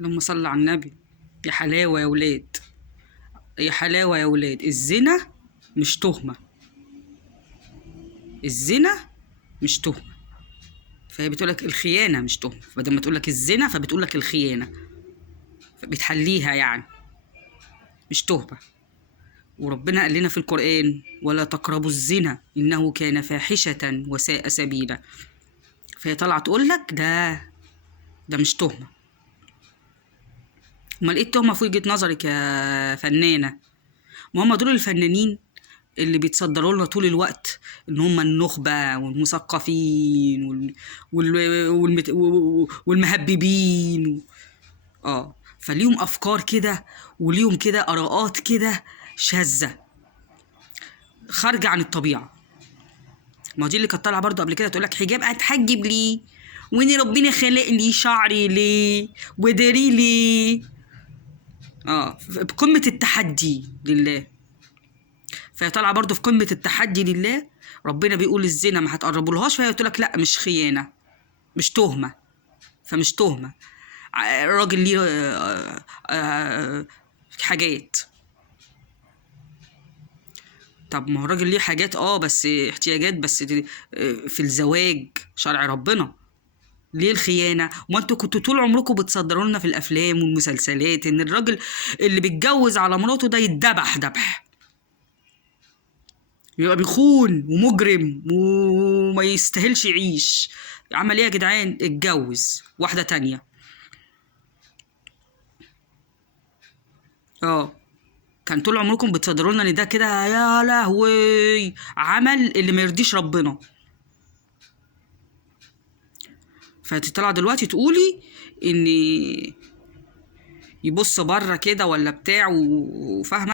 اللهم صل على النبي. يا حلاوة يا ولاد، يا حلاوة يا ولاد. الزنا مش تهمة، الزنا مش تهمة. فهي بتقولك الخيانة مش تهمة، فبدل ما تقولك الزنا فبتقولك الخيانة، فبتحليها يعني مش تهمة. وربنا قال لنا في القرآن: ولا تقربوا الزنا إنه كان فاحشة وساء سبيلا. فهي طالعة تقولك ده مش تهمة. امال ايه التهمة في وجهة نظرك يا فنانة؟ ما هم دول الفنانين اللي بيتصدروا لنا طول الوقت ان هم النخبة والمثقفين والمهببين. فليهم افكار كده، وليهم كده اراءات كده شاذة خارجة عن الطبيعة. ما دي اللي كانت طالعة برضه قبل كده تقول لك حجاب اتحجب ليه، وان ربنا خلق لي شعري ليه وداري ليه. بقمة التحدي لله. فهي طالعه برضه في قمه التحدي لله. ربنا بيقول الزنا ما هتقربولهاش، فهي قلت لك لا مش خيانه، مش تهمه، فمش تهمه. الراجل ليه حاجات. طب ما هو الراجل ليه حاجات بس احتياجات بس في الزواج شرع ربنا. ليه الخيانه؟ وما انتوا كنتوا طول عمركم بتصدروا لنا في الافلام والمسلسلات ان الراجل اللي بيتجوز على مراته ده يتذبح ذبح، يبقى بيخون ومجرم وما يستاهلش يعيش. عمل ايه يا جدعان؟ اتجوز واحدة تانية. كان طول عمركم بتصدروا لنا ان ده كده يا لهوي عمل اللي ما يرضيش ربنا. فتطلع دلوقتي تقولي ان يبص بره كده ولا بتاع وفاهمه